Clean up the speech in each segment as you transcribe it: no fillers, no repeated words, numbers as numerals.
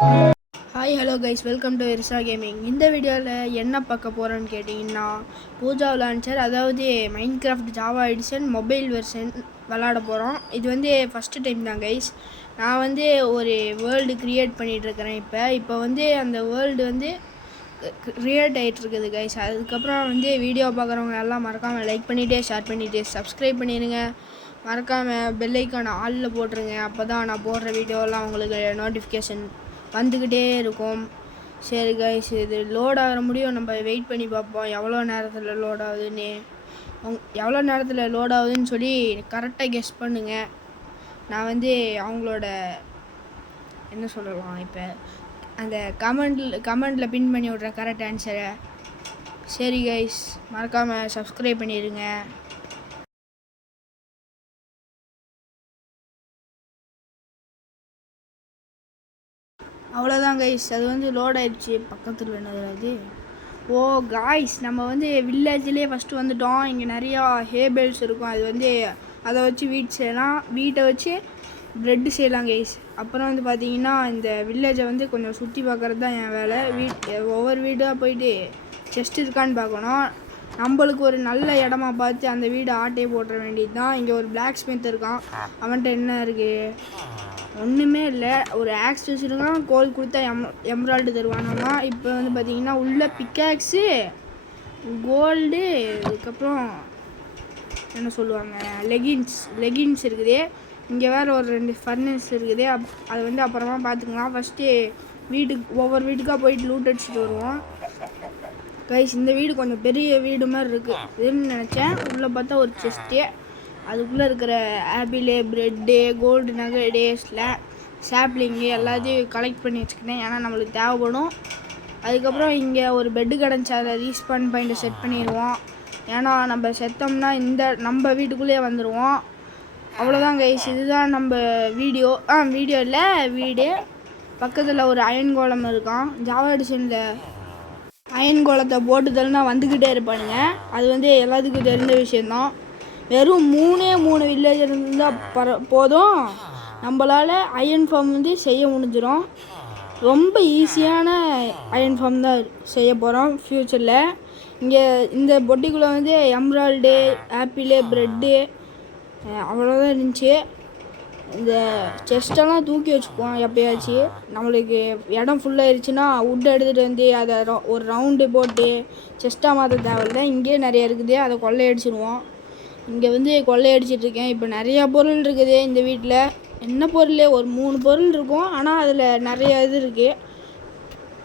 Hi hello guys, welcome to Irsa gaming. இந்த வீடியோவில் என்ன பார்க்க போகிறோன்னு கேட்டிங்கன்னா, பூஜா லான்ச்சர், அதாவது Minecraft Java edition mobile version விளாட போகிறோம். இது வந்து ஃபஸ்ட்டு டைம் தான் கைஸ். நான் வந்து ஒரு வேர்ல்டு க்ரியேட் பண்ணிகிட்ருக்கிறேன். இப்போ வந்து அந்த வேர்ல்டு வந்து க்ரியேட் ஆகிட்டுருக்குது கைஸ். அதுக்கப்புறம் வந்து வீடியோ பார்க்குறவங்க எல்லாம் மறக்காமல் லைக் பண்ணிவிட்டு ஷேர் பண்ணிவிட்டு சப்ஸ்கிரைப் பண்ணிடுங்க. மறக்காமல் பெல் ஐக்கானை ஆலில் போட்டுருங்க. அப்போ தான் நான் போடுற வீடியோலாம் உங்களுக்கு நோட்டிஃபிகேஷன் வந்துக்கிட்டே இருக்கும். சரி கைஸ், இது லோட் ஆகிற முடியும். நம்ம வெயிட் பண்ணி பார்ப்போம் எவ்வளோ நேரத்தில் லோட் ஆகுதுன்னு. எவ்வளோ நேரத்தில் லோட் ஆகுதுன்னு சொல்லி கரெக்டாக கெஸ் பண்ணுங்கள். நான் வந்து அவங்களோட என்ன சொல்லலாம், இப்போ அந்த கமெண்டில் பின் பண்ணி விட்றேன் கரெக்ட் ஆன்சரை. சரி கைஸ், மறக்காமல் சப்ஸ்கிரைப் பண்ணிடுங்க. அவ்வளோதான் கைஸ், அது வந்து லோட் ஆகிடுச்சு. பக்கத்தில் என்னது ஓ காய்ஸ், நம்ம வந்து வில்லேஜ்லேயே ஃபஸ்ட்டு வந்துவிட்டோம். இங்கே நிறையா ஹேபெல்ஸ் இருக்கும். அது வந்து அதை வச்சு வீட்டை வச்சு ப்ரெட்டு செய்யலாம் கைஸ். அப்புறம் வந்து பார்த்திங்கன்னா, இந்த வில்லேஜை வந்து கொஞ்சம் சுற்றி பார்க்குறது தான் என் வேலை. ஒவ்வொரு வீடாக போயிட்டு செஸ்ட் இருக்கான்னு பார்க்கணும். நம்மளுக்கு ஒரு நல்ல இடமா பார்த்து அந்த வீடை ஆட்டையை போட்டுற வேண்டியது தான். இங்கே ஒரு பிளாக் ஸ்மித் இருக்கான். அவன்கிட்ட என்ன இருக்குது? ஒன்றுமே இல்லை. ஒரு ஆக்ஸ் வச்சுருக்கான். கோல் கொடுத்தா எம்ராய்டு தருவானாமா. இப்போ வந்து பார்த்திங்கன்னா உள்ள பிக்காக்ஸு, கோல்டு, அதுக்கப்புறம் என்ன சொல்லுவாங்க, லெகின்ஸ் இருக்குது. இங்கே வேறு ஒரு 2 ஃபர்னஸ் இருக்குது. அது வந்து அப்புறமா பார்த்துக்கலாம். ஃபஸ்ட்டு ஒவ்வொரு வீட்டுக்காக போயிட்டு லூட் அடிச்சுட்டு வருவோம் கைஸ். இந்த வீடு கொஞ்சம் பெரிய வீடு மாதிரி இருக்குது இதுன்னு நினச்சேன். உள்ளே பார்த்தா ஒரு செஸ்ட்டு, அதுக்குள்ளே இருக்கிற ஆப்பிளு, ப்ரெட்டு, கோல்டு நகடு, சாப்ளிங்கு எல்லாத்தையும் கலெக்ட் பண்ணி வச்சுக்கிட்டேன். ஏன்னா நம்மளுக்கு தேவைப்படும். அதுக்கப்புறம் இங்கே ஒரு பெட்டு கிடந்துச்சு, அதை ரீஸ்பான் பாயிண்ட்டை செட் பண்ணிடுவோம். ஏன்னா நம்ம செத்தோம்னா நம்ம வீட்டுக்குள்ளேயே வந்துடுவோம். அவ்வளோதான் கைஸ், இதுதான் நம்ம வீடியோ இல்லை வீடு. பக்கத்தில் ஒரு அயன் கோலம் இருக்கான். ஜாவா எடிஷனில் அயன் கோலத்தை போட்டுதல்னா வந்துக்கிட்டே இருப்பானுங்க. அது வந்து எல்லாத்துக்கும் தெரிஞ்ச விஷயந்தான். வெறும் 3 வில்லேஜர் இருந்தால் போதும், நம்மளால் அயன் ஃபார்ம் வந்து செய்ய முடிஞ்சிடும். ரொம்ப ஈஸியான அயன் ஃபார்ம் தான் செய்ய போகிறோம் ஃப்யூச்சரில். இங்கே இந்த பொட்டிக்குள்ளே வந்து எம்ராய்டு, ஆப்பிளு, ப்ரெட்டு அவ்வளோதான் இருந்துச்சு. இந்த செஸ்டெல்லாம் தூக்கி வச்சுக்குவோம் எப்போயாச்சும். நம்மளுக்கு இடம் ஃபுல்லாகிடுச்சுன்னா வுட் எடுத்துகிட்டு வந்து அதை ஒரு ரவுண்டு போட்டு செஸ்ட்டாக மாற்ற தேவையில்லை. இங்கேயே நிறைய இருக்குது, அதை கொள்ளையடிச்சிடுவோம். இங்கே வந்து கொள்ளையடிச்சிட்ருக்கேன். இப்போ நிறையா பொருள் இருக்குது இந்த வீட்டில். என்ன பொருள், ஒரு 3 பொருள் இருக்கும். ஆனால் அதில் நிறைய இது இருக்குது.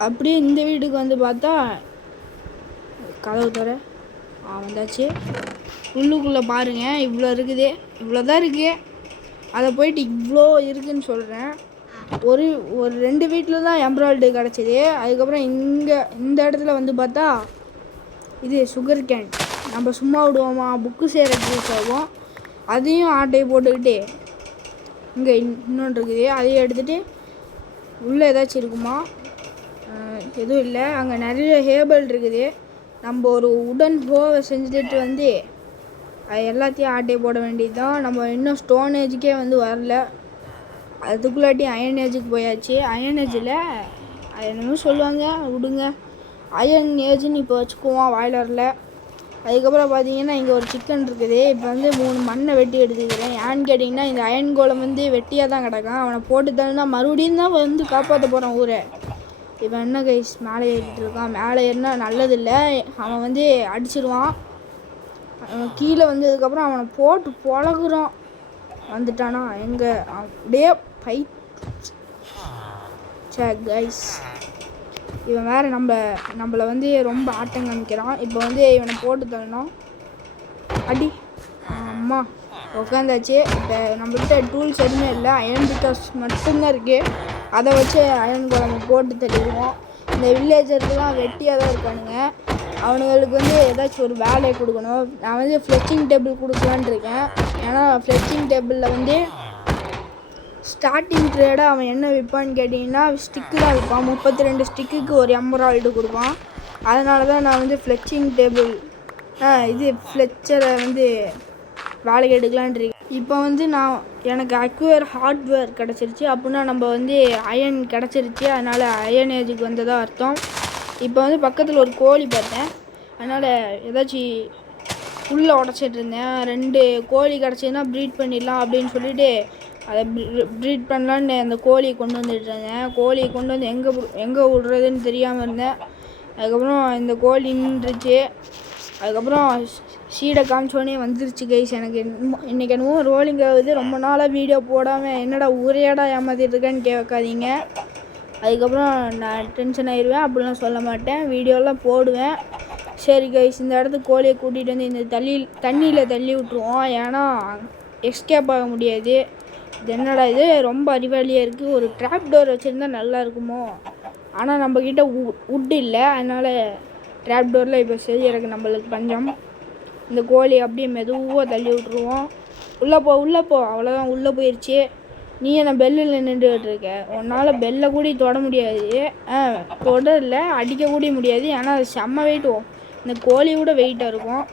அப்படியே இந்த வீட்டுக்கு வந்து பார்த்தா கதவு தர வந்தாச்சு. உள்ளுக்குள்ளே பாருங்கள், இவ்வளோ இருக்குது. இவ்வளோ தான் இருக்குது. அதை போயிட்டு இவ்வளோ இருக்குதுன்னு சொல்கிறேன். ஒரு 2 வீட்டில் தான் எம்ப்ராய்டு கிடச்சிது. அதுக்கப்புறம் இந்த இடத்துல வந்து பார்த்தா இது சுகர் கேன். நம்ம சும்மா விடுவோமா, புக்கு செய்கிறதுக்கு யூஸ் ஆகும். அதையும் ஆட்டையை போட்டுக்கிட்டு இங்கே இன்னொன்று இருக்குது, அதையும் எடுத்துகிட்டு உள்ளே ஏதாச்சும் இருக்குமா, எதுவும் இல்லை. அங்கே நிறைய ஹேபிள் இருக்குது. நம்ம ஒரு உடன் ஹோவை செஞ்சுட்டு வந்து அது எல்லாத்தையும் ஆட்டையை போட வேண்டியது தான். நம்ம இன்னும் ஸ்டோன் ஏஜுக்கே வந்து வரல. அதுக்குள்ளாட்டி அயன் ஏஜுக்கு போயாச்சு. அயன் ஏஜில் அது என்னமோ சொல்லுவாங்க, விடுங்க. அயன் ஏஜுன்னு இப்போ வச்சுக்குவோம் வாயிலரில். அதுக்கப்புறம் பார்த்தீங்கன்னா இங்கே ஒரு சிக்கன் இருக்குது. இப்போ வந்து 3 மண்ணை வெட்டி எடுத்துக்கிறேன். ஏன்னு கேட்டிங்கன்னா, இந்த அயன் கோலம் வந்து வெட்டியாக தான் கிடக்கான். அவனை போட்டு தள்ளினா மறுபடியும் தான் வந்து காப்பாற்ற போகிறான் ஊரை. இப்போ என்ன கைஸ், மேலே ஏறிட்டு இருக்கான். மேலே ஏறினா நல்லதில்லை, அவன் வந்து அடிச்சிடுவான். அவன் கீழே வந்ததுக்கப்புறம் அவனை போட்டு பழகுறான். வந்துட்டானா எங்கே அப்படியே கைஸ். இவன் வேறு நம்மளை வந்து ரொம்ப ஆட்டம் காமிக்கிறான். இப்போ வந்து இவனை போட்டு தள்ளணும். அடி அம்மா உட்காந்தாச்சு. இப்போ நம்மள்கிட்ட டூல்ஸ் எதுவுமே இல்லை, அயன் பிக்காஸ் மட்டும்தான் இருக்குது. அதை வச்சு அயன் குழம்பு போட்டு தள்ளிடுவோம். இந்த வில்லேஜருக்குலாம் வெட்டியாக தான் இருக்கானுங்க. அவனுங்களுக்கு வந்து ஏதாச்சும் ஒரு வேலையை கொடுக்கணும். நான் வந்து ஃப்ளெச்சிங் டேபிள் கொடுக்கலான்னு இருக்கேன். ஏன்னா ஃப்ளெச்சிங் டேபிளில் வந்து ஸ்டார்டிங் ட்ரேடாக அவன் என்ன விற்பான்னு கேட்டிங்கன்னா, ஸ்டிக்கு தான் விற்பான். 32 ஸ்டிக்குக்கு ஒரு எம்ராய்டு கொடுப்பான். அதனால தான் நான் வந்து ஃப்ளெச்சிங் டேபிள் ஃப்ளெச்சரை வந்து வேலைக்கு எடுக்கலான் இருக்கேன். இப்போ வந்து எனக்கு அக்வேர் ஹார்ட்வேர் கிடச்சிருச்சு. அப்படின்னா நம்ம வந்து அயன் கிடச்சிருச்சு. அதனால் அயன் ஏஜுக்கு வந்ததாக அர்த்தம். இப்போ வந்து பக்கத்தில் ஒரு கோழி பார்த்தேன். அதனால் ஏதாச்சும் உள்ளே உடச்சிட்டு இருந்தேன். 2 கோழி கிடச்சிதுன்னா ப்ரீட் பண்ணிடலாம் அப்படின்னு சொல்லிட்டு அதை ப்ரீட் பண்ணலான்னு அந்த கோழியை கொண்டு வந்துட்டு இருந்தேன். கோழியை கொண்டு வந்து எங்கே விட்றதுன்னு தெரியாமல் இருந்தேன். அதுக்கப்புறம் இந்த கோழி நின்றுச்சு. அதுக்கப்புறம் சீடை காமிச்சோடனே வந்துருச்சு கைஸ். எனக்கு இன்றைக்கி என்னமோ ரோலிங் ஆகுது. ரொம்ப நாளாக வீடியோ போடாமல் என்னடா ஊரையாடா ஏமாற்றிட்டு இருக்கேன்னு கேட்காதீங்க. அதுக்கப்புறம் நான் டென்ஷன் ஆயிடுவேன். அப்படிலாம் சொல்ல மாட்டேன், வீடியோலாம் போடுவேன். சரி கைஸ், இந்த இடத்துக்கு கோழியை கூட்டிகிட்டு வந்து இந்த தண்ணியில் தள்ளி விட்ருவோம். ஏன்னா எஸ்கேப் ஆக முடியாது. இது என்னடா இது ரொம்ப அறிவாளியாக இருக்குது. ஒரு ட்ராப் டோர் வச்சுருந்தா நல்லா இருக்குமோ. ஆனால் நம்மக்கிட்ட உட் இல்லை. அதனால் ட்ராப் டோரில் இப்போ சரி இருக்கு நம்மளுக்கு பஞ்சம். இந்த கோழி அப்படியே மெதுவாக தள்ளி விட்ருவோம். உள்ளே போ அவ்வளோதான். உள்ளே போயிடுச்சு. நீ என்ன பெல்லில் நின்றுக்கிட்டு இருக்க? உன்னால் பெல்லை கூட தொட முடியாது. தொடரில் அடிக்க கூட முடியாது. ஏன்னா அது செம்ம வெயிட்டும். இந்த கோழியோட வெயிட்டாக இருக்கும்.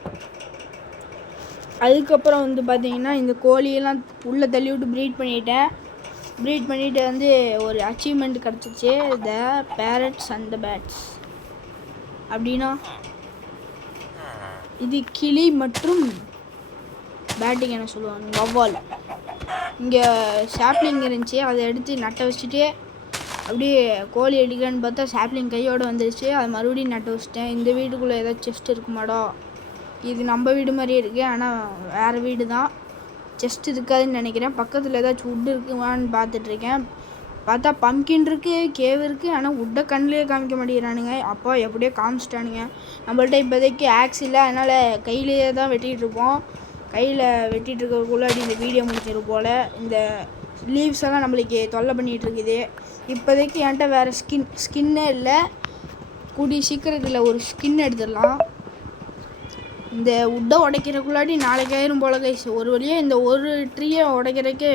அதுக்கப்புறம் வந்து பார்த்திங்கன்னா இந்த கோழியெல்லாம் உள்ளே தள்ளி விட்டு ப்ரீட் பண்ணிவிட்டு வந்து ஒரு அச்சீவ்மெண்ட் கிடச்சிச்சு. த பேரட்ஸ் அண்ட் த பேட்ஸ் அப்படின்னா இது கிளி மற்றும் பேட்டிங் என்ன சொல்லுவாங்க, வவ்வால். இங்கே சாப்ளிங் இருந்துச்சு, அதை எடுத்து நட்டை வச்சுட்டு அப்படியே கோழி அடிக்கலான்னு பார்த்தா சாப்ளிங் கையோடு வந்துருச்சு. அதை மறுபடியும் நட்டை வச்சுட்டேன். இந்த வீட்டுக்குள்ளே ஏதாச்சும் செஸ்ட் இருக்குமாடா? இது நம்ம வீடு மாதிரியே இருக்குது, ஆனால் வேறு வீடு தான். செஸ்ட் இருக்காதுன்னு நினைக்கிறேன். பக்கத்தில் ஏதாச்சும் உட்டு இருக்குமான்னு பார்த்துட்ருக்கேன். பார்த்தா பம்கின் இருக்குது, கேவ் இருக்குது. ஆனால் உட்டை கண்ணிலே காமிக்க மாட்டேங்கிறானுங்க. அப்போ எப்படியோ காமிச்சிட்டானுங்க. நம்மள்ட்ட இப்போதைக்கு ஆக்ஸ் இல்லை. அதனால் கையிலேயே தான் வெட்டிகிட்டு இருப்போம். கையில் வெட்டிகிட்டு இருக்கிறதுக்குள்ளாடி இந்த வீடியோ முடிச்சிடும் போல். இந்த லீவ்ஸ் எல்லாம் நம்மளுக்கு தொல்லை பண்ணிகிட்டு இருக்குது. இப்போதைக்கு என்கிட்ட வேறு ஸ்கின்னே இல்லை. கூடிய சீக்கிரத்தில் ஒரு ஸ்கின் எடுத்துடலாம். இந்த உட்டை உடைக்கிறதுக்குள்ளாடி நாளைக்கு ஆயிரும் போல கைஸ். ஒரு வழியாக இந்த ஒரு ட்ரீயை உடைக்கிறதுக்கு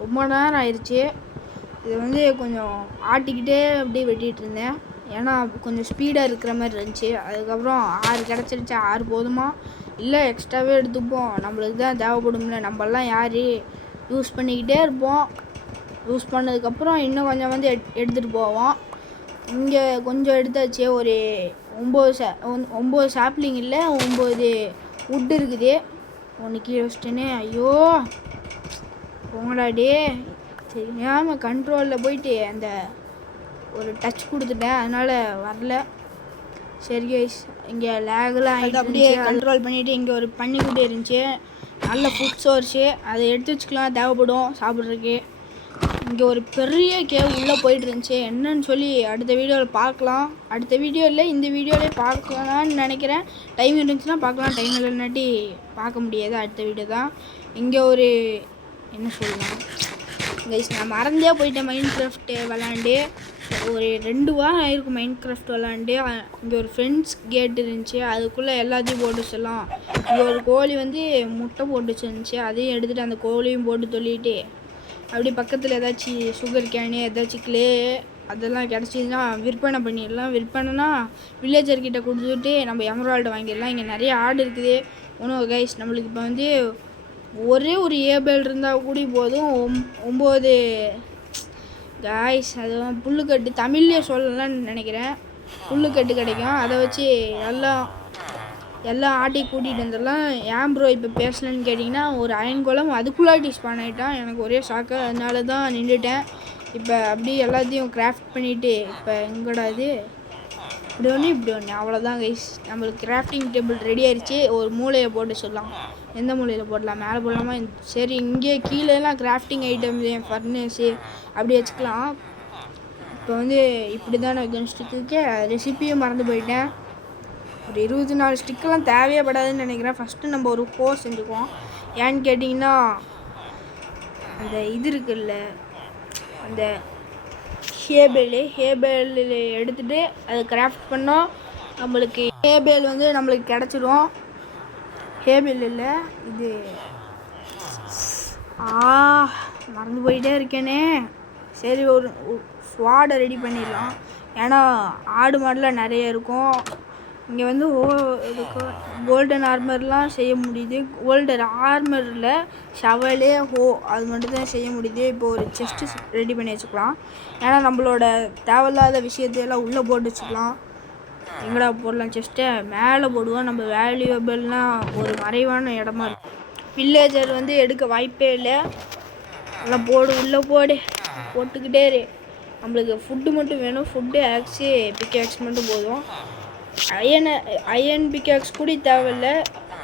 ரொம்ப நேரம் ஆயிடுச்சு. இது வந்து கொஞ்சம் ஆட்டிக்கிட்டே அப்படியே வெட்டிகிட்டு இருந்தேன். ஏன்னா கொஞ்சம் ஸ்பீடாக இருக்கிற மாதிரி இருந்துச்சு. அதுக்கப்புறம் 6 கிடச்சிருச்சு. 6 போதுமா? இல்லை எக்ஸ்ட்ராவே எடுத்துப்போம், நம்மளுக்கு தான் தேவைப்படும்ல. நம்மளாம் யார் யூஸ் பண்ணிக்கிட்டே இருப்போம். யூஸ் பண்ணதுக்கப்புறம் இன்னும் கொஞ்சம் வந்து எடுத்துகிட்டு போவோம். இங்கே கொஞ்சம் எடுத்தாச்சு. ஒரு 9 சாப்ளிங் இல்லை, 9 உட்டு இருக்குது. ஒன்று கீழே வச்சிட்டேனே, ஐயோ போங்கடாடே. தெரியாமல் கண்ட்ரோலில் போயிட்டு அந்த ஒரு டச் கொடுத்துட்டேன், அதனால் வரல. சரி கைஸ், இங்கே லேகெலாம் ஆகிட்டு அப்படியே கண்ட்ரோல் பண்ணிவிட்டு இங்கே ஒரு பன்னிக்குட்டி இருந்துச்சு, நல்ல ஃபுட் சோர்ஸு. அதை எடுத்து வச்சுக்கலாம், தேவைப்படும் சாப்பிட்றதுக்கு. இங்கே ஒரு பெரிய கேவ் உள்ளே போயிட்டு இருந்துச்சு. என்னன்னு சொல்லி அடுத்த வீடியோவில் பார்க்கலாம். அடுத்த வீடியோ இல்லை, இந்த வீடியோவிலே பார்க்கலான்னு நினைக்கிறேன். டைம் இருந்துச்சுன்னா பார்க்கலாம், டைம் இல்லைன்னாட்டி பார்க்க முடியாது. அடுத்த வீடியோ தான். இங்கே ஒரு என்ன சொல்லலாம் கைஸ், நான் மறந்தே போயிட்டேன். மைண்ட் கிராஃப்ட்டு விளாண்டு ஒரு 2 வாரம் ஆயிருக்கும். மைண்ட் கிராஃப்ட் விளாண்டு இங்கே ஒரு ஃப்ரெண்ட்ஸ் கேட் இருந்துச்சு, அதுக்குள்ளே எல்லாத்தையும் போட்டு வச்சிடலாம். இங்கே ஒரு கோழி வந்து முட்டை போட்டு வச்சுருந்துச்சு, அதையும் எடுத்துகிட்டு அந்த கோழியும் போட்டு சொல்லிட்டு அப்படி பக்கத்தில் ஏதாச்சும் சுகர் கேனு, ஏதாச்சும் கிளே அதெல்லாம் கிடச்சிதுன்னா விற்பனை பண்ணிடலாம். விற்பனைனா வில்லேஜர்கிட்ட கொடுத்துட்டு நம்ம எமரால்டு வாங்கிடலாம். இங்கே நிறைய ஆடு இருக்குது. ஒன்றும் கைஸ், நம்மளுக்கு இப்போ வந்து ஒரே ஒரு ஏபேல் இருந்தால் கூட போதும். 9 கைஸ், அது புல்லுக்கட்டு தமிழ்லேயே சொல்லலான்னு நினைக்கிறேன். புல்லுக்கட்டு கிடைக்கும். அதை வச்சு எல்லாம் ஆட்டையும் கூட்டிகிட்டு வந்துடலாம். ஏன் ப்ரோ இப்போ பேசலன்னு கேட்டிங்கன்னா, ஒரு அயன் கோலம் அதுக்குள்ளாட்டி ஸ்பான் ஆகிட்டான். எனக்கு ஒரே ஷாக்கு, அதனால தான் நின்றுட்டேன். இப்போ அப்படியே எல்லாத்தையும் கிராஃப்ட் பண்ணிவிட்டு இப்போ எங்கடா இது இப்படி ஒன்று அவ்வளோதான் கைஸ். நம்மளுக்கு கிராஃப்டிங் டேபிள் ரெடி ஆயிடுச்சு. ஒரு மூளையை போட்டு சொல்லலாம். எந்த மூலையில் போடலாம்? மேலே போடலாமா? சரி, இங்கே கீழேலாம் கிராஃப்டிங் ஐட்டம், ஃபர்னஸு அப்படி வச்சுக்கலாம். இப்போ வந்து இப்படி தான் நான் ஸ்டிக்கு ரெசிப்பியும் மறந்து போயிட்டேன். ஒரு 24 ஸ்டிக்கெல்லாம் தேவையப்படாதுன்னு நினைக்கிறேன். ஃபஸ்ட்டு நம்ம ஒரு கோர்ஸ் செஞ்சுக்குவோம். ஏன்னு கேட்டிங்கன்னா, அந்த இது இருக்குல்ல, அந்த ஹேபேல் எடுத்துகிட்டு அதை கிராஃப்ட் பண்ணோம். நம்மளுக்கு ஹேபேல் வந்து நம்மளுக்கு கிடச்சிடும். ஹேபேல் இல்லை, இது மறந்து போயிட்டே இருக்கேனே. சரி, ஒரு ஸ்வாடை ரெடி பண்ணிடலாம். ஏன்னா ஆடு மாடெலாம் நிறைய இருக்கும். இங்கே வந்து இதுக்கு கோல்டன் ஆர்மர்லாம் செய்ய முடியுது. கோல்டன் ஆர்மரில் ஷவலு அது மட்டும் தான் செய்ய முடியுது. இப்போ ஒரு செஸ்ட்டு ரெடி பண்ணி வச்சுக்கலாம். ஏன்னா நம்மளோட தேவையில்லாத விஷயத்தையெல்லாம் உள்ளே போட்டு வச்சுக்கலாம். எங்கடா போடலாம் செஸ்ட்டை மேலே போடுவோம். நம்ம வேல்யூபிள்னால் ஒரு மறைவான இடமா இருக்கும். வில்லேஜர் வந்து எடுக்க வாய்ப்பே இல்லை. நல்லா போடு உள்ளே போட்டுக்கிட்டே இரு. நம்மளுக்கு ஃபுட்டு மட்டும் வேணும். ஃபுட்டு ஆக்ஸு பிக்காக்ஸ் மட்டும் போதும். அயன் பிக்காக்ஸ் கூட தேவையில்லை.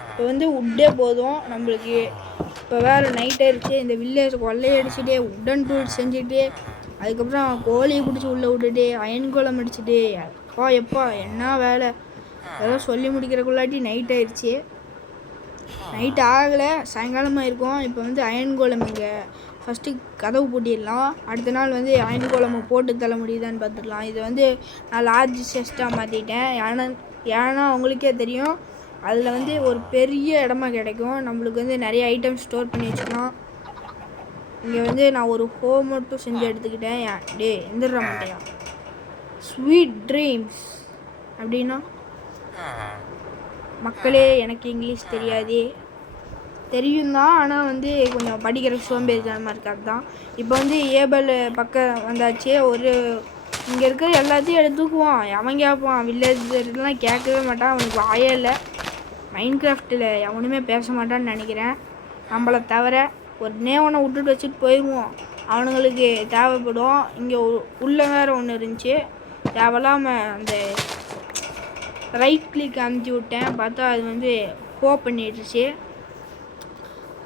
இப்போ வந்து உட்டே போதும் நம்மளுக்கு. இப்போ வேறு நைட் ஆயிடுச்சு. இந்த வில்லேஜ் கொள்ளையடிச்சுட்டு உட்டன் டூல்ஸ் செஞ்சுட்டு அதுக்கப்புறம் கோழியை பிடிச்சி உள்ளே விட்டுட்டு அயன் கோலம் அடிச்சுட்டு எப்பா என்ன வேலை அதெல்லாம் சொல்லி முடிக்கிறக்குள்ளாட்டி நைட் ஆயிடுச்சு. நைட் ஆகலை, சாயங்காலமாக இருக்கும். இப்போ வந்து அயன் கோலம் இங்கே ஃபஸ்ட்டு கதவு பூட்டிடலாம். அடுத்த நாள் வந்து அயன் கோலமை போட்டு தள்ள முடியுதான்னு பார்த்துக்கலாம். இது வந்து நான் லார்ஜ் செஸ்ட்டாக மாற்றிட்டேன். ஏன்னா அவங்களுக்கே தெரியும் அதில் வந்து ஒரு பெரிய இடமா கிடைக்கும். நம்மளுக்கு வந்து நிறைய ஐட்டம் ஸ்டோர் பண்ணி வச்சுக்கலாம். இங்கே வந்து நான் ஒரு ஹோம் மட்டும் செஞ்சு எடுத்துக்கிட்டேன். எந்திர மாட்டேயா. ஸ்வீட் ட்ரீம்ஸ் அப்படின்னா மக்களே எனக்கு இங்கிலீஷ் தெரியும் தான், ஆனால் வந்து கொஞ்சம் படிக்கிற சோம்பேறித்தனமாக இருக்காது தான். இப்போ வந்து ஏபல் பக்கம் வந்தாச்சு. இங்கே இருக்கிற எல்லாத்தையும் எடுத்துக்குவான். எவன் கேட்பான்? வில்லேஜர்லாம் கேட்கவே மாட்டான். அவனுக்கு வாயே இல்லை. மைண்ட் கிராஃப்டில் எவனுமே பேச மாட்டான்னு நினைக்கிறேன் நம்மளை தவிர. ஒன்றே ஒன்று விட்டுட்டு வச்சுட்டு போயிடுவோம். அவனுங்களுக்கு தேவைப்படும். இங்கே உள்ள வேறு ஒன்று இருந்துச்சு. தேவையில்லாமல் அந்த ரைட் கிளிக் அமுத்தி விட்டேன். பார்த்தா அது வந்து பண்ணிடுச்சு.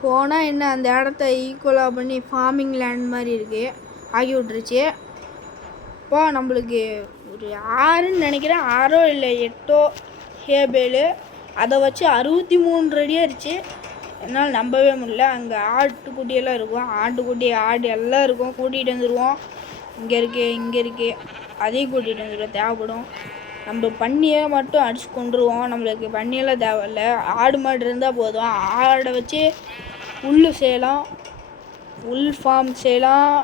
போனால் என்ன அந்த இடத்த ஈக்குவலாக பண்ணி ஃபார்மிங் லேண்ட் மாதிரி இருக்குது ஆகி விட்ருச்சு. இப்போ நம்மளுக்கு ஒரு 6ன்னு நினைக்கிறேன், 6 இல்லை 8 ஹேபேலு. அதை வச்சு 63 ரெடி ஆயிடுச்சு. என்னால் நம்பவே முடியல. அங்கே ஆட்டுக்குட்டியெல்லாம் இருக்கும். ஆட்டுக்குட்டி ஆடு எல்லாம் இருக்கும். கூட்டிகிட்டு வந்துடுவோம். இங்கே இருக்குது அதையும் கூட்டிகிட்டு வந்துடுவோம். தேவைப்படும். நம்ம பன்னியை மட்டும் அடிச்சு கொண்டுருவோம். நம்மளுக்கு பன்னியெல்லாம் தேவையில்லை. ஆடு மாடு இருந்தால் போதும். ஆடை வச்சு செய்யலாம், உள் ஃபார்ம் செய்யலாம்.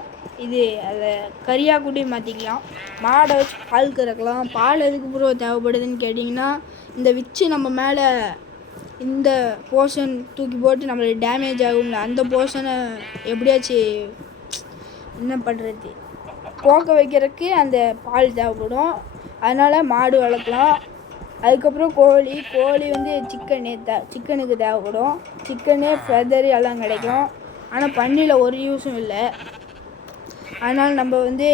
இது அதை கரியாக்குட்டி மாற்றிக்கலாம். மாடை வச்சு பால் கறக்கலாம். பால் எதுக்கு ப்ரோ தேவைப்படுதுன்னு கேட்டிங்கன்னா, இந்த விச்சு நம்ம மேலே இந்த போர்ஷன் தூக்கி போட்டு நம்மளுக்கு டேமேஜ் ஆகும்ல, அந்த போர்ஷனை எப்படியாச்சும் என்ன பண்ணுறது போக்க வைக்கிறதுக்கு அந்த பால் தேவைப்படும். அதனால் மாடு வளர்க்கலாம். அதுக்கப்புறம் கோழி வந்து சிக்கனுக்கு தேவைப்படும். சிக்கனு ஃபெதரு எல்லாம் கிடைக்கும். ஆனால் பன்னியில் ஒரு யூஸும் இல்லை. அதனால் நம்ம வந்து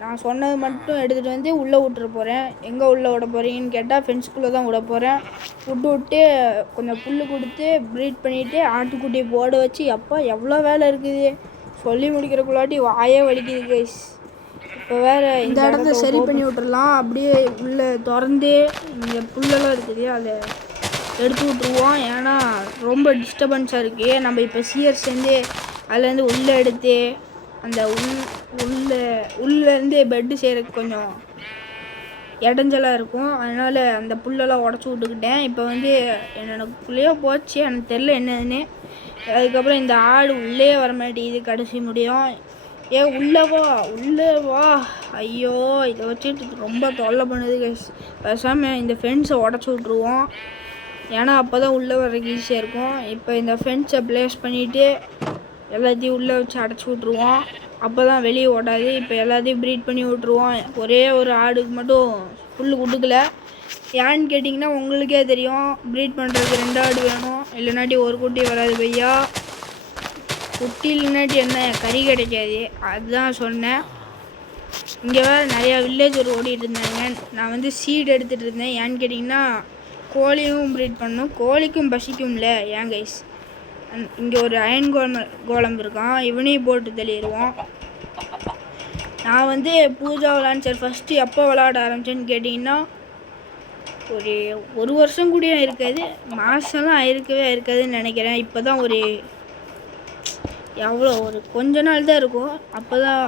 நான் சொன்னது மட்டும் எடுத்துகிட்டு வந்து உள்ளே விட்டுற போகிறேன். எங்கே உள்ளே விட போகிறீங்கன்னு கேட்டால் ஃபென்ஸ்குள்ளே தான் விட போகிறேன். விட்டு கொஞ்சம் புல் கொடுத்து ப்ரீட் பண்ணிவிட்டு ஆட்டுக்குட்டியை போட வச்சு எவ்வளோ வேலை இருக்குது சொல்லி முடிக்கிறக்குள்ளாட்டி வாயே வலிக்குது கைஸ். இப்போ வேறு இந்த இடத்த சரி பண்ணி விட்டுறலாம். அப்படியே உள்ளே திறந்து இங்கே புல்லெல்லாம் இருக்குது அதை எடுத்து விட்ருவோம். ஏன்னா ரொம்ப டிஸ்டர்பன்ஸாக இருக்குது. நம்ம இப்போ சியர் சேர்ந்து அதுலேருந்து உள்ளே எடுத்து அந்த உள்ளேருந்து பெட்டு செய்கிறதுக்கு கொஞ்சம் இடைஞ்சலாக இருக்கும். அதனால் அந்த புல்லெல்லாம் உடச்சி விட்டுக்கிட்டேன். இப்போ வந்து என்னோடக்குள்ளேயே போச்சு, எனக்கு தெரில என்னதுன்னு. அதுக்கப்புறம் இந்த ஆடு உள்ளே வர மாட்டேங்குது கடைசி முடியும். உள்ளே வா. ஐயோ, இதை வச்சுட்டு ரொம்ப தொல்லை பண்ணுது கைஸ். பேசாமல் இந்த ஃபென்ஸை உடச்சி விட்ருவோம். ஏன்னா அப்போ தான் உள்ளே வர்றதுக்கு ஈஸியாக இருக்கும். இப்போ இந்த ஃபென்ஸை ப்ளேஸ் பண்ணிவிட்டு எல்லாத்தையும் உள்ளே வச்சு அடைச்சி விட்ருவோம். அப்போ தான் வெளியே ஓடாது. இப்போ எல்லாத்தையும் ப்ரீட் பண்ணி விட்ருவோம். ஒரே ஒரு ஆடுக்கு மட்டும் புல் கொடுக்கல. ஏன்னு கேட்டிங்கன்னா உங்களுக்கே தெரியும், ப்ரீட் பண்ணுறதுக்கு 2 ஆடு வேணும். இல்லைனாட்டி ஒரு குட்டி வராது பையா. குட்டி இல்லைனாட்டி என்ன கறி கிடைக்காது. அதுதான் சொன்னேன். இங்கே வேறு நிறையா வில்லேஜர் ஓடிட்டு இருந்தாங்க. நான் வந்து சீட் எடுத்துகிட்டு இருந்தேன். ஏன்னு கேட்டிங்கன்னா கோழியும் ப்ரீட் பண்ணணும். கோழிக்கும் பசிக்கும்ல ஏன் கைஸ். இங்கே ஒரு அயன் கோலம் இருக்கான். இவனையும் போட்டு தள்ளிடுவோம். நான் வந்து பூஜா லான்ச்சர் ஃபஸ்ட்டு எப்போ விளாட ஆரம்பித்தேன்னு கேட்டிங்கன்னா ஒரு வருஷம் கூட இருக்காது, மாதம்லாம் இருக்காதுன்னு நினைக்கிறேன். இப்போ தான் ஒரு கொஞ்ச நாள் தான் இருக்கும். அப்போ தான்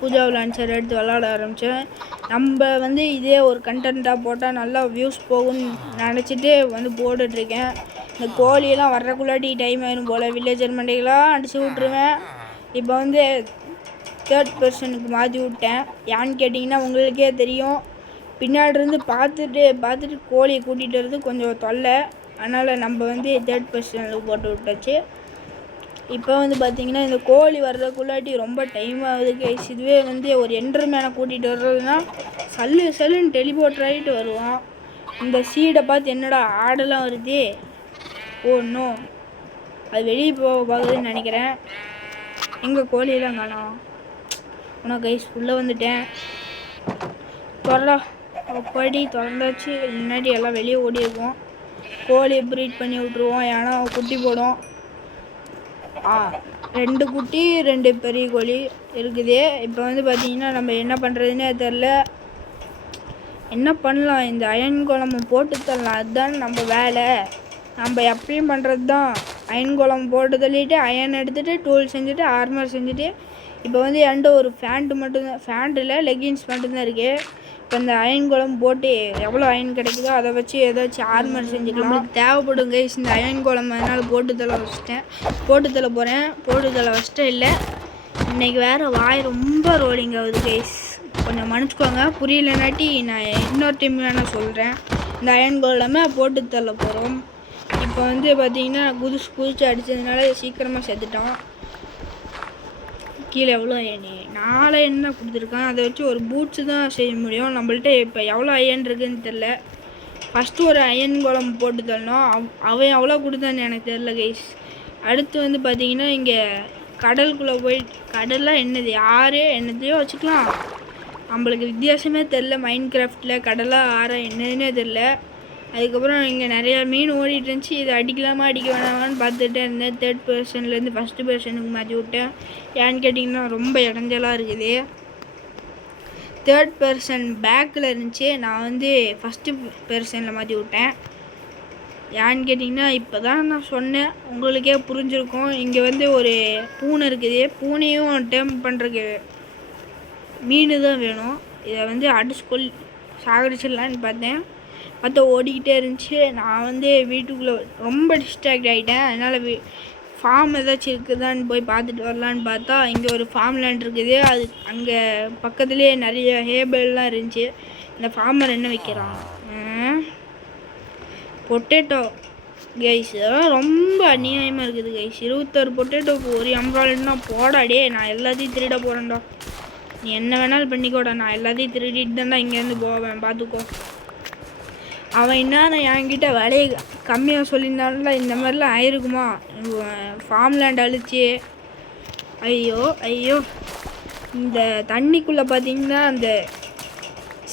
பூஜா லான்ச்சர் எடுத்து விளாட ஆரம்பித்தேன். நம்ம வந்து இதே ஒரு கண்டென்ட்டாக போட்டால் நல்லா வியூஸ் போகும்னு நினச்சிட்டு வந்து போட்டுட்ருக்கேன். இந்த கோழியெல்லாம் வர்றக்குள்ளாட்டி டைம் ஆயிரும் போல். வில்லேஜர் மண்டைகளாக அடிச்சு விட்ருவேன். இப்போ வந்து 3rd பர்சனுக்கு மாற்றி விட்டேன். ஏன்னு கேட்டிங்கன்னா உங்களுக்கே தெரியும், பின்னாடி இருந்து பார்த்துட்டு கோழியை கூட்டிகிட்டு வர்றது கொஞ்சம் தொல்லை. அதனால் நம்ம வந்து 3rd பொசிஷனுக்கு போட்டு விட்டாச்சு. இப்போ வந்து பார்த்திங்கன்னா இந்த கோழி வர்றதுக்குள்ளாட்டி ரொம்ப டைம் ஆகுது கைஸ். இதுவே வந்து ஒரு எண்டர்மேனை கூட்டிகிட்டு வர்றதுன்னா சல்லுன்னு டெலிபோர்ட் ஆகிட்டு வருவான். இந்த சீடை பார்த்து என்னடா ஆடெல்லாம் வருது, ஓ இன்னும் அது வெளியே பார்க்குதுன்னு நினைக்கிறேன். எங்கள் கோழியெல்லாம் காணோம். ஆனால் கைஸ் உள்ளே வந்துட்டேன். திறடா அப்படி திறந்தாச்சு. முன்னாடி எல்லாம் வெளியே ஓடி இருக்கும். கோழியை ப்ரீட் பண்ணி விட்ருவோம், ஏன்னா குட்டி போடும். 2 குட்டி 2 பெரிய கோழி இருக்குது. இப்போ வந்து பார்த்திங்கன்னா நம்ம என்ன பண்ணுறதுன்னே தெரில. என்ன பண்ணலாம், இந்த அயன் குழம்பு போட்டு தரலாம், அதுதான் நம்ம வேலை. நம்ம எப்பயும் பண்ணுறது தான். அயன் குழம்பு போட்டு தள்ளிட்டு அயன் எடுத்துகிட்டு டூல் செஞ்சுட்டு ஆர்மர் செஞ்சுட்டு இப்போ வந்து என்கிட்ட ஒரு ஃபேண்ட்டில் லெகின்ஸ் மட்டும்தான் இருக்குது. இப்போ இந்த அயன் குழம்பு போட்டு எவ்வளோ அயன் கிடைக்குதோ அதை வச்சு ஏதாச்சும் ஆர்மர் செஞ்சுக்கலாம். நம்மளுக்கு தேவைப்படும் கைஸ் இந்த அயன் குழம்பு. அதனால் போட்டு தள்ள வச்சிட்டேன். இல்லை இன்றைக்கி வேறு வாய் ரொம்ப ரோலிங் ஆகுது கைஸ், கொஞ்சம் மன்னிச்சுக்கோங்க. புரியலனாட்டி நான் இன்னொரு டைம் வேணால் சொல்கிறேன். இந்த அயன் குழம்பை போட்டு தள்ள போகிறோம். இப்போ வந்து பார்த்திங்கன்னா குதிச்சு அடித்ததுனால சீக்கிரமாக செத்துட்டோம். கீழே எவ்வளோ அயனு 4 அயன் தான் கொடுத்துருக்கான். அதை வச்சு ஒரு பூட்ஸு தான் செய்ய முடியும். நம்மள்ட்ட இப்போ எவ்வளோ அயன் இருக்குதுன்னு தெரில. ஃபஸ்ட்டு ஒரு அயன் குழம்பு போட்டு தரணும். அவன் எவ்வளோ கொடுத்தான்னு எனக்கு தெரில கைஸ். அடுத்து வந்து பார்த்திங்கன்னா இங்கே கடலுக்குள்ளே கடல்லாம் என்னது ஆறு என்னதையோ வச்சுக்கலாம். நம்மளுக்கு வித்தியாசமே தெரில. மைண்ட் கிராஃப்டில் கடலாக ஆறா என்னதுன்னே தெரில. அதுக்கப்புறம் இங்கே நிறையா மீன் ஓடிட்டு இருந்துச்சு. இதை அடிக்கலாமா அடிக்க வேணாமான்னு பார்த்துட்டே இருந்தேன். 3rd பொசிஷன்லேருந்து 1st பொசிஷனுக்கு மாற்றி விட்டேன். ஏன்னு கேட்டிங்கன்னா ரொம்ப இடைஞ்சலாக இருக்குது. 3rd பொசிஷன் பேக்கில் இருந்துச்சு, நான் வந்து 1st பொசிஷனில் மாற்றி விட்டேன். ஏன்னு கேட்டிங்கன்னா இப்போ தான் நான் சொன்னேன், உங்களுக்கே புரிஞ்சிருக்கும். இங்கே வந்து ஒரு பூனை இருக்குது. பூனையும் டேம் பண்ணுறதுக்கு மீன் தான் வேணும். இதை வந்து அடிச்சு சாகடிச்சிடலான்னு பார்த்தா ஓடிக்கிட்டே இருந்துச்சு. நான் வந்து வீட்டுக்குள்ளே ரொம்ப டிஸ்ட்ராக்ட் ஆகிட்டேன். அதனால் ஃபார்ம் ஏதாச்சும் இருக்குதான்னு போய் பார்த்துட்டு வரலான்னு பார்த்தா இங்கே ஒரு ஃபார்ம் லேண்ட் இருக்குது. அது அங்கே பக்கத்துலேயே நிறைய ஹேபிள்லாம் இருந்துச்சு. இந்த ஃபார்மர் என்ன வைக்கிறான், பொட்டேட்டோ கைஸ். ரொம்ப அநியாயமாக இருக்குது கைஸ். 21 பொட்டேட்டோக்கு ஒரு எம்ப்ராய்டரினா போடாடே. நான் எல்லாத்தையும் திருட போகிறேன்டா. நீ என்ன வேணாலும் பண்ணிக்கோடா, நான் எல்லாத்தையும் திருடிட்டு தான் இங்கேருந்து போவேன், பார்த்துக்கோ. அவன் என்ன என்கிட்ட விலையை கம்மியாக சொல்லியிருந்தாலும் இந்த மாதிரிலாம் ஆயிருக்குமா. ஃபார்ம் லேண்ட் அழிச்சு ஐயோ. இந்த தண்ணிக்குள்ளே பார்த்திங்கன்னா அந்த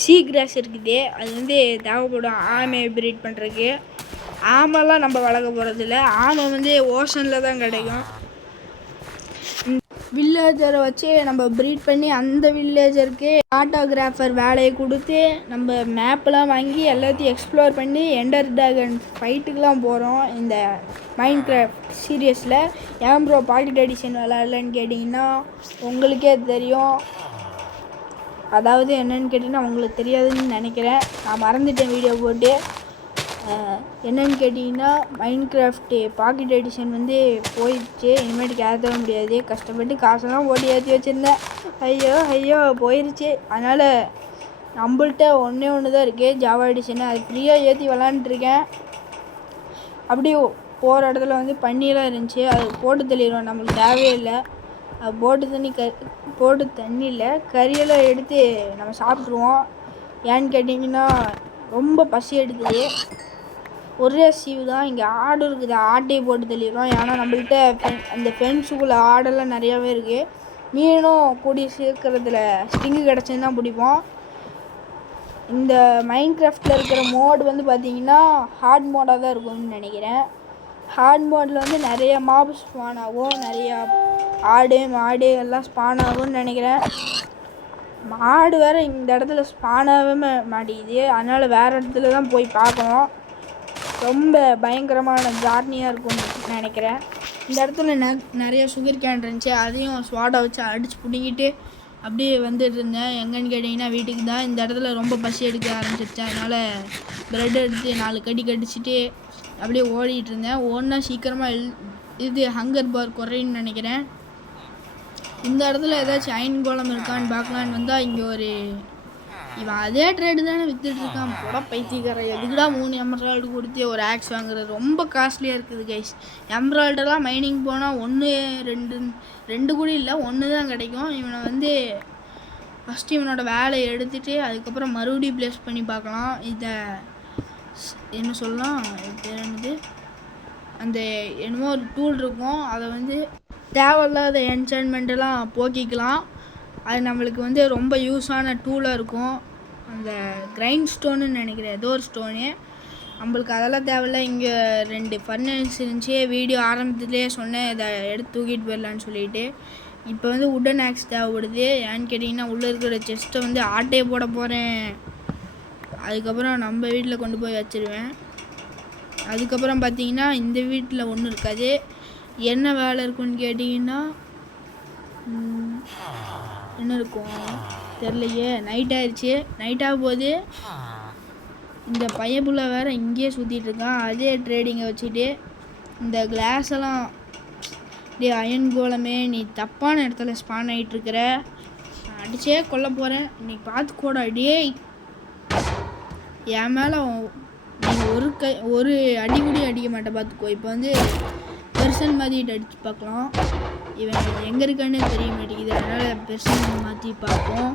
சீ கிராஸ் இருக்குது. அது வந்து தேவைப்படும் ஆமையை ப்ரீட் பண்ணுறதுக்கு. ஆமைலாம் நம்ம வளர்க்க போகிறதில்ல. ஆமை வந்து ஓஷனில் தான் கிடைக்கும். வில்லேஜரை வச்சு நம்ம ப்ரீட் பண்ணி அந்த வில்லேஜருக்கு ஆட்டோகிராஃபர் வேலையை கொடுத்து நம்ம மேப்பெலாம் வாங்கி எல்லாத்தையும் எக்ஸ்ப்ளோர் பண்ணி எண்டர் ட்ராகன் ஃபைட்டுக்கெலாம் போகிறோம் இந்த மைண்ட் கிராஃப்ட் சீரியஸில். ஏன் ப்ரோ பாக்கெட் எடிஷன் விளாட்லன்னு கேட்டிங்கன்னா உங்களுக்கே தெரியும். அதாவது என்னென்னு கேட்டிங்கன்னா உங்களுக்கு தெரியாதுன்னு நினைக்கிறேன், நான் மறந்துட்டேன் வீடியோ போட்டு. என்னென்னு கேட்டிங்கன்னா மைண்ட் கிராஃப்ட்டு பாக்கெட் எடிஷன் வந்து போயிடுச்சு. இனிமேட்டுக்கு ஏற்ற முடியாது. கஷ்டப்பட்டு காசெல்லாம் ஓட்டி ஏற்றி வச்சுருந்தேன். ஐயோ போயிடுச்சு. அதனால் நம்மள்ட்ட ஒன்று தான் இருக்குது ஜாவா எடிஷனு. அது ஃப்ரீயாக ஏற்றி விளாண்டுருக்கேன். அப்படியே போகிற இடத்துல வந்து பண்ணியெல்லாம் இருந்துச்சு. அது போட்டு தள்ளிடுவோம், நம்மளுக்கு தேவையே இல்லை. அது போட்டு தண்ணியில் கறியெல்லாம் எடுத்து நம்ம சாப்பிட்ருவோம். ஏன்னு கேட்டிங்கன்னா ரொம்ப பசி எடுக்குது. ஒரே சீவு தான். இங்கே ஆடு இருக்குது, ஆட்டையை போட்டு தள்ளிடுறோம். ஏன்னா நம்மள்கிட்ட அந்த ஃபென்ஸுக்குள்ளே ஆடெல்லாம் நிறையாவே இருக்குது. மீனும் கூடிய சீக்கிரத்தில் ஸ்டிங்கு கிடச்சின்னு தான் பிடிப்போம். இந்த மைண்ட் கிராஃப்டில் இருக்கிற மோடு வந்து பார்த்திங்கன்னா ஹார்ட் மோடாக தான் இருக்கும்னு நினைக்கிறேன். ஹார்ட் மோடில் வந்து நிறைய மாப் ஸ்பான் ஆகும், நிறையா ஆடு மாடு எல்லாம் ஸ்பான் ஆகும்னு நினைக்கிறேன். மாடு வேறு இந்த இடத்துல ஸ்பானாகவே மாட்டேங்குது. அதனால் வேறு இடத்துல தான் போய் பார்க்கணும். ரொம்ப பயங்கரமான ஜார்னியாக இருக்கும்னு நினைக்கிறேன். இந்த இடத்துல நிறைய சுகர் கேன் இருந்துச்சு. அதையும் ஸ்வாடை வச்சு அடித்து பிடிங்கிட்டு அப்படியே வந்துட்டு இருந்தேன். எங்கன்னு கேட்டிங்கன்னா வீட்டுக்கு தான். இந்த இடத்துல ரொம்ப பசி எடுக்க ஆரம்பிச்சிருச்சு. அதனால் ப்ரெட் எடுத்து 4 கடி கடிச்சிட்டு அப்படியே ஓடிட்டு இருந்தேன். ஓடினா சீக்கிரமாக இது ஹங்கர் பார் குறையுன்னு நினைக்கிறேன். இந்த இடத்துல ஏதாச்சும் அயன் கோலம் இருக்கான்னு பார்க்கலான்னு வந்தால் இங்கே ஒரு இவன் அதே ட்ரேடு தானே விற்றுட்ருக்கான். போட பைத்தியக்காரன், எதுக்குடா 3 எம்ராய்டு கொடுத்து ஒரு ஆக்ஸ் வாங்குறது? ரொம்ப காஸ்ட்லியாக இருக்குது கைஸ். எம்ராய்டெல்லாம் மைனிங் போனால் 1 2 கூட இல்லை, 1 தான் கிடைக்கும். இவனை வந்து ஃபஸ்ட்டு இவனோட வேலையை எடுத்துகிட்டு அதுக்கப்புறம் மறுபடியும் ப்ளேஸ் பண்ணி பார்க்கலாம். இதை என்ன சொல்லலாம், பேர் என்னது, அந்த என்னமோ ஒரு டூல் இருக்கும், அதை வந்து தேவையில்லாத என்சான்மெண்ட்டெல்லாம் போக்கிக்கலாம். அது நம்மளுக்கு வந்து ரொம்ப யூஸான டூலாக இருக்கும். அந்த கிரைண்ட் ஸ்டோன்னு நினைக்கிறேன், ஏதோ ஒரு ஸ்டோனு. நம்மளுக்கு அதெல்லாம் தேவையில்ல. இங்கே 2 ஃபர்னஸ் இருந்துச்சு, வீடியோ ஆரம்பத்துலேயே சொன்னேன் இதை எடுத்து தூக்கிட்டு போயிடலான்னு சொல்லிட்டு. இப்போ வந்து உடன் ஆக்ஸ் தேவைப்படுது. ஏன்னு கேட்டிங்கன்னா உள்ளே இருக்கிற செஸ்ட்டை வந்து ஆட்டையை போட போகிறேன். அதுக்கப்புறம் நம்ம வீட்டில் கொண்டு போய் வச்சுருவேன். அதுக்கப்புறம் பார்த்தீங்கன்னா இந்த வீட்டில் ஒன்றும் இருக்காது. என்ன வேலை இருக்குன்னு கேட்டிங்கன்னா என்ன இருக்கும் தெரிலையே. நைட் ஆயிடுச்சு, நைட்டாக போது. இந்த பையப்புள்ள வேறு இங்கேயே சுற்றிட்டு இருக்கான், அதே ட்ரேடிங்கை வச்சுட்டு. இந்த கிளாஸ் எல்லாம் டே அயன் கோலமே, நீ தப்பான இடத்துல ஸ்பான் ஆகிட்டுருக்கிற, அடிச்சே கொல்ல போகிறேன் இன்னைக்கு, பார்த்துக்கோடா டேய். என் மேலே நீங்கள் ஒரு அடி கூட அடிக்க மாட்டேன் பார்த்துக்கோ. இப்போ வந்து பெர்சன் மாதிரி அடித்து பார்க்கலாம். இவன் எங்கே இருக்கானே தெரிய மாட்டேங்குது, அதனால் பெர்சன் மாற்றி பார்ப்போம்.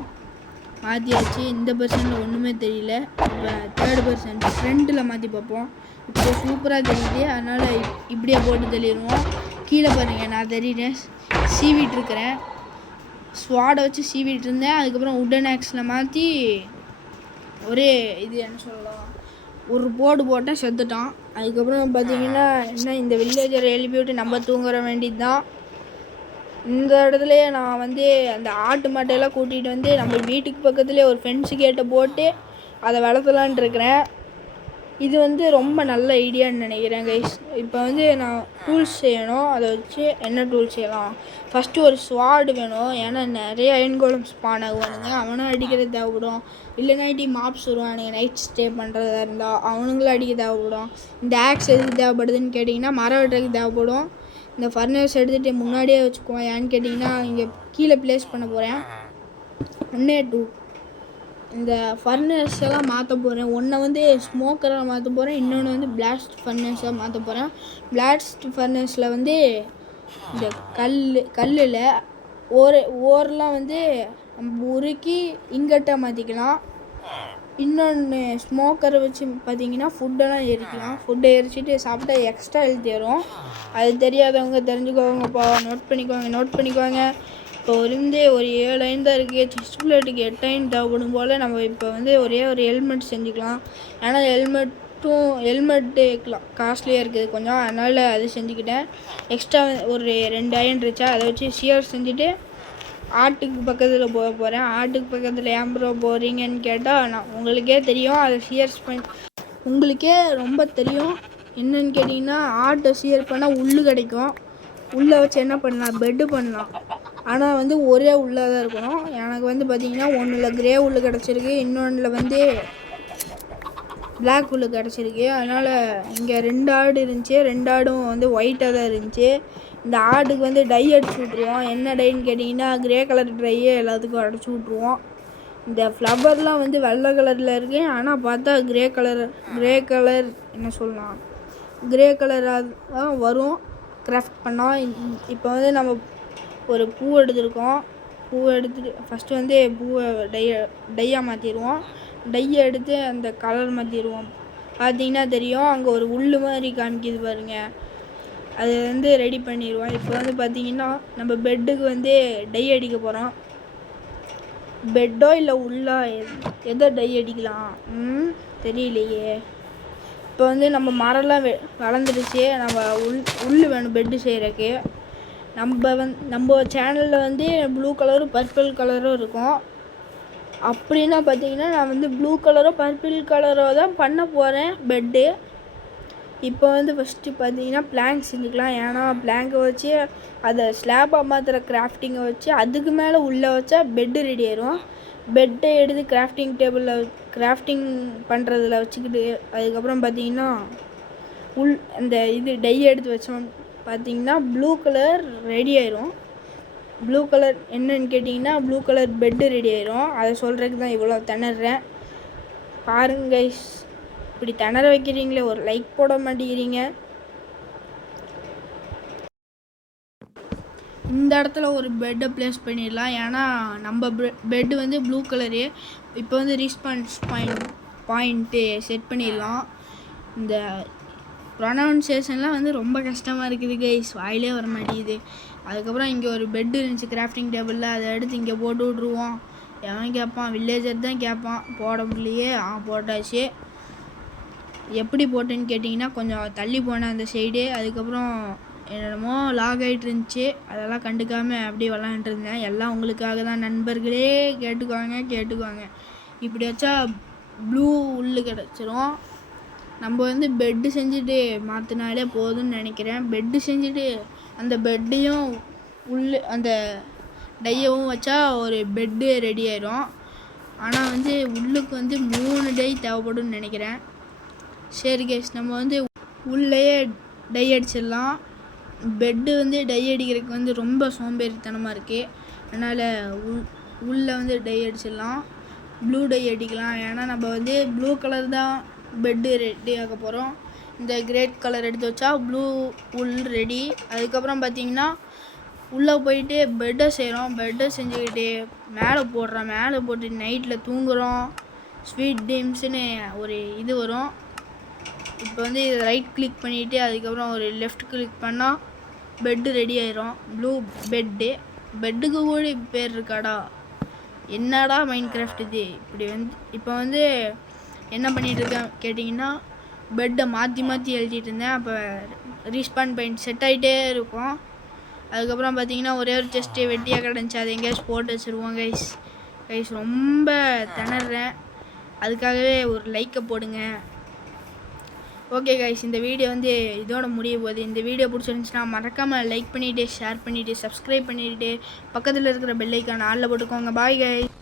மாற்றியாச்சு. இந்த பெர்சனில் ஒன்றுமே தெரியல. இப்போ 3rd பெர்சன் ஃப்ரண்ட்டில் மாற்றி பார்ப்போம். இப்போ சூப்பராக தெரியுது, அதனால் இப்படியே போட்டு தெளிடுவோம். கீழே பாருங்கள், நான் தெரியுறேன், சீவிட்டு இருக்கிறேன். ஸ்வாடை வச்சு சீவிட்டு இருந்தேன். அதுக்கப்புறம் உடன் ஆக்ஸில் மாற்றி ஒரே இது என்ன சொல்லலாம், ஒரு போர்டு போட்டேன், செத்துட்டான். அதுக்கப்புறம் பார்த்தீங்கன்னா என்ன, இந்த வில்லேஜரை எழுப்பி விட்டு நம்ம தூங்குற வேண்டியது தான். இந்த இடத்துலையே நான் வந்து அந்த ஆட்டு மாட்டையெல்லாம் கூட்டிகிட்டு வந்து நம்ம வீட்டுக்கு பக்கத்துலேயே ஒரு ஃபென்ஸு கேட்டை போட்டு அதை வளர்த்தலான் இருக்கிறேன். இது வந்து ரொம்ப நல்ல ஐடியான்னு நினைக்கிறேன் கைஸ். இப்போ வந்து நான் டூல்ஸ் செய்யணும். அதை வச்சு என்ன டூல்ஸ் செய்யலாம், ஃபஸ்ட்டு ஒரு ஸ்வாடு வேணும். ஏன்னா நிறைய அயன் கோலம் ஸ்பான் ஆகுவானுங்க, அவனும் அடிக்கிறது தேவைப்படும். இல்லை நைட்டி மாப்ஸ் வருவானுங்க நைட் ஸ்டே பண்ணுறதா இருந்தால், அவனுங்களும் அடிக்க தேவைப்படும். இந்த ஆக்ஸ் எதுக்கு தேவைப்படுதுன்னு கேட்டிங்கன்னா மரம் வெட்டுறதுக்கு தேவைப்படும். இந்த ஃபர்னஸ் எடுத்துகிட்டு முன்னாடியே வச்சுக்குவோம். ஏன்னு கேட்டிங்கன்னா இங்கே கீழே ப்ளேஸ் பண்ண போகிறேன். 1 2 இந்த ஃபர்னஸ் எல்லாம் மாற்ற போகிறேன். ஒன்றை வந்து ஸ்மோக்கராக மாற்ற போகிறேன், இன்னொன்று வந்து பிளாஸ்ட் ஃபர்னஸாக மாற்ற போகிறேன். பிளாஸ்ட் ஃபர்னஸில் வந்து இந்த கல்லில் ஓரெலாம் வந்து நம்ம உருக்கி இங்கட்டாக மாற்றிக்கலாம். இன்னொன்று ஸ்மோக்கரை வச்சு பார்த்தீங்கன்னா ஃபுட்டெல்லாம் எரிக்கலாம். ஃபுட்டை எரிச்சிட்டு சாப்பிட்டா எக்ஸ்ட்ரா ஹெல்த் ஏறும். அது தெரியாதவங்க தெரிஞ்சுக்கோங்கப்பா, நோட் பண்ணிக்கோங்க. இப்போ வந்து ஒரு 7 அயன் தான் இருக்குது. செஸ்ட் பிளேட்டுக்கு 8 அயன் தேவைப்படும் போல். நம்ம இப்போ வந்து ஒரே ஒரு ஹெல்மெட் செஞ்சுக்கலாம். ஏன்னா ஹெல்மெட்டு காஸ்ட்லியாக இருக்குது கொஞ்சம், அதனால் அது செஞ்சுக்கிட்டேன். எக்ஸ்ட்ரா ஒரு 2 அயன் இருந்துச்சா, அதை வச்சு ஷியர் செஞ்சுட்டு ஆட்டுக்கு பக்கத்தில் போக போகிறேன். ஆட்டுக்கு பக்கத்தில் ஏன் ப்ரோ போகிறீங்கன்னு கேட்டால், நான் உங்களுக்கே தெரியும், அதை ஷியர்ஸ் உங்களுக்கே ரொம்ப தெரியும். என்னன்னு கேட்டிங்கன்னா ஆட்டை ஷியர் பண்ணால் உள்ளு கிடைக்கும். உள்ளே வச்சு என்ன பண்ணலாம், பெட்டு பண்ணலாம். ஆனால் வந்து ஒரே உள்ளே தான் இருக்கணும். எனக்கு வந்து பார்த்திங்கன்னா ஒன்றில் கிரே உள்ளு கிடச்சிருக்கு, இன்னொன்றில் வந்து பிளாக் உள்ளு கிடச்சிருக்கு. அதனால் இங்கே 2 ஆடு இருந்துச்சு, 2 ஆடும் வந்து ஒயிட்டாக தான் இருந்துச்சு. இந்த ஆடுக்கு வந்து டை அடிச்சு விட்ருவோம். என்ன டைன்னு கேட்டிங்கன்னா கிரே கலர் ட்ரையே எல்லாத்துக்கும் அடிச்சு விட்ருவோம். இந்த ஃப்ளவர்லாம் வந்து வெள்ளை கலரில் இருக்குது, ஆனால் பார்த்தா கிரே கலர் என்ன சொல்லலாம், கிரே கலராக தான் வரும் கிராஃப்ட் பண்ணோம். இப்போ வந்து நம்ம ஒரு பூ எடுத்துருக்கோம். பூவை எடுத்துகிட்டு ஃபஸ்ட்டு வந்து பூவை டையாக மாற்றிடுவோம். டையை எடுத்து அந்த கலர் மாற்றிடுவோம். பார்த்திங்கன்னா தெரியும், அங்கே ஒரு உள்ளு மாதிரி காமிக்கிது பாருங்கள், அது வந்து ரெடி பண்ணிடுவோம். இப்போ வந்து பார்த்திங்கன்னா நம்ம பெட்டுக்கு வந்து டை அடிக்க போகிறோம். பெட்டோ இல்லை உள்ளா எதோ டை அடிக்கலாம் தெரியலையே. இப்போ வந்து நம்ம மரம்லாம் வளர்ந்துருச்சு. நம்ம உள்ளு வேணும் பெட்டு செய்கிறக்கு. நம்ம சேனலில் வந்து ப்ளூ கலரும் பர்பிள் கலரும் இருக்கும். அப்படின்னா பார்த்தீங்கன்னா நான் வந்து ப்ளூ கலரோ பர்பிள் கலரோ தான் பண்ண போகிறேன் பெட்டு. இப்போ வந்து ஃபஸ்ட்டு பார்த்தீங்கன்னா பிளாங்க் செஞ்சுக்கலாம். ஏன்னா பிளாங்கை வச்சு அதை ஸ்லாப்பாக மாற்றுற கிராஃப்டிங்கை வச்சு அதுக்கு மேலே உள்ளே வச்சா பெட்டு ரெடி ஆயிரும். பெட்டை எடுத்து கிராஃப்டிங் டேபிளில் கிராஃப்டிங் பண்ணுறதுல வச்சுக்கிட்டு அதுக்கப்புறம் பார்த்தீங்கன்னா அந்த இது டை எடுத்து வச்சோம் பார்த்தீங்கன்னா ப்ளூ கலர் ரெடி ஆயிரும். ப்ளூ கலர் என்னன்னு கேட்டிங்கன்னா ப்ளூ கலர் பெட்டு ரெடி ஆயிரும். அதை சொல்கிறதுக்கு தான் இவ்வளோ திணறேன். பாருங்க கைஸ், இப்படி திணற வைக்கிறீங்களே, ஒரு லைக் போட மாட்டேங்கிறீங்க. இந்த இடத்துல ஒரு பெட்டை ப்ளேஸ் பண்ணிடலாம். ஏன்னா நம்ம பெட்டு வந்து ப்ளூ கலரு. இப்போ வந்து ரெஸ்பான்ஸ் பாயிண்ட்டு செட் பண்ணிடலாம். இந்த ப்ரொனவுன்சியேஷன்லாம் வந்து ரொம்ப கஷ்டமாக இருக்குது கைஸ், வாயிலே வர மாட்டேங்குது. அதுக்கப்புறம் இங்கே ஒரு பெட்டு இருந்துச்சு கிராஃப்டிங் டேபிளில், அதை எடுத்து இங்கே போட்டு விட்ருவோம். எவன் கேட்பான்? வில்லேஜர் தான் கேட்பான். போட முடியலையே. போட்டாச்சு. எப்படி போட்டேன்னு கேட்டிங்கன்னா கொஞ்சம் தள்ளி போனேன் அந்த சைடு. அதுக்கப்புறம் என்னென்னமோ லாக் ஆகிட்டு இருந்துச்சு, அதெல்லாம் கண்டுக்காமல் அப்படியே விளாண்டுருந்தேன். எல்லாம் உங்களுக்காக தான் நண்பர்களே, கேட்டுக்குவாங்க. இப்படி வச்சா ப்ளூ உள்ளு கிடச்சிரும். நம்ம வந்து பெட்டு செஞ்சுட்டு மாற்றினாலே போதும்னு நினைக்கிறேன். பெட்டு செஞ்சுட்டு அந்த பெட்டையும் அந்த டையவும் வச்சா ஒரு பெட்டு ரெடி ஆயிரும். ஆனால் வந்து உள்ளுக்கு வந்து 3 டை தேவைப்படும்னு நினைக்கிறேன். சரி கைஸ், நம்ம வந்து உள்ளேயே டை அடிச்சிடலாம். பெட்டு வந்து டை அடிக்கிறதுக்கு வந்து ரொம்ப சோம்பேறித்தனமாக இருக்குது. அதனால் உள்ளே வந்து டை அடிச்சிடலாம். ப்ளூ டை அடிக்கலாம். ஏன்னா நம்ம வந்து ப்ளூ கலர் தான் பெட்டு ரெடி ஆக போகிறோம். இந்த கிரேட் கலர் எடுத்து வச்சா ப்ளூ உள் ரெடி. அதுக்கப்புறம் பார்த்திங்கன்னா உள்ளே போயிட்டு பெட்டை செய்கிறோம். பெட்டை செஞ்சுக்கிட்டு மேலே போட்டு நைட்டில் தூங்குகிறோம். ஸ்வீட் ட்ரீம்ஸ்னு ஒரு இது வரும். இப்போ வந்து இதை ரைட் கிளிக் பண்ணிவிட்டு அதுக்கப்புறம் ஒரு லெஃப்ட் கிளிக் பண்ணால் பெட்டு ரெடி ஆயிரும். Blue bed. பெட்டுக்கு கூட பேர் இருக்காடா, என்னடா மைண்ட் கிராஃப்ட் இது. இப்படி வந்து இப்போ வந்து என்ன பண்ணிகிட்ருக்கேன் கேட்டிங்கன்னா பெட்டை மாற்றி எழுதிட்டு இருந்தேன். அப்போ ரீஸ்பான் பாயிண்ட் செட் ஆகிட்டே இருக்கும். அதுக்கப்புறம் பார்த்திங்கன்னா ஒரே ஒரு செஸ்ட்டு வெட்டியாக கிடந்துச்சு, அதை எங்கேயாச்சும் போட்டு வச்சுருவோம் கைஸ். ரொம்ப திணறேன். அதுக்காகவே ஒரு லைக்கை போடுங்க. ஓகே கைஸ், இந்த வீடியோ வந்து இதோட முடிய போகுது. இந்த வீடியோ பிடிச்சிருந்துச்சுன்னா மறக்காமல் லைக் பண்ணிவிட்டு ஷேர் பண்ணிவிட்டு சப்ஸ்கிரைப் பண்ணிவிட்டு பக்கத்தில் இருக்கிற பெல் ஐக்கானை ஆளில் போட்டுக்கோங்க. Bye guys.